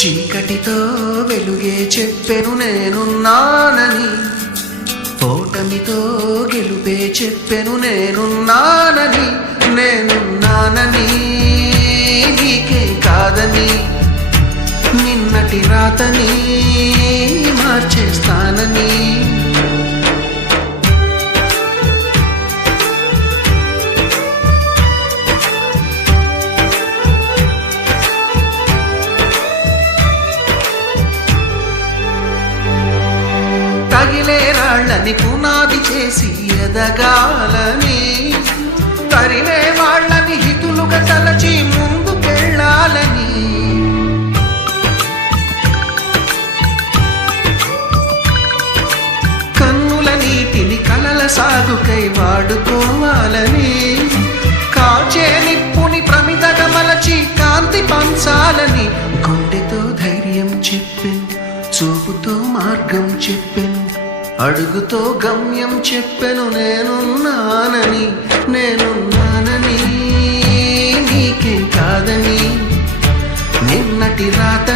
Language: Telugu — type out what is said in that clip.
చీకటితో వెలుగే చెప్పెను నేనున్నానని, ఓటమితో గెలుపే చెప్పెను నేనున్నానని. నేనున్నానని నీకే కాదని, నిన్నటి రాతని మార్చేస్తానని. తగిలే రాళ్ళని పునాది చేసి ఎదగాలని, తరిలే వాళ్ళని హితులుగా తలచి ముందుకెళ్ళాలని. కన్నుల నీటిని కలల సాగుకై వాడుకోవాలని, కాచే నిప్పుని ప్రమిదగా మలచి కాంతి పంచాలని. గుండెతో ధైర్యం చెప్పెను, చూపుతో మార్గం చెప్పెను, అడుగుతో గమ్యం చెప్పెను నేనున్నానని. నేనున్నానని నీకేం కాదని, నిన్నటి రాత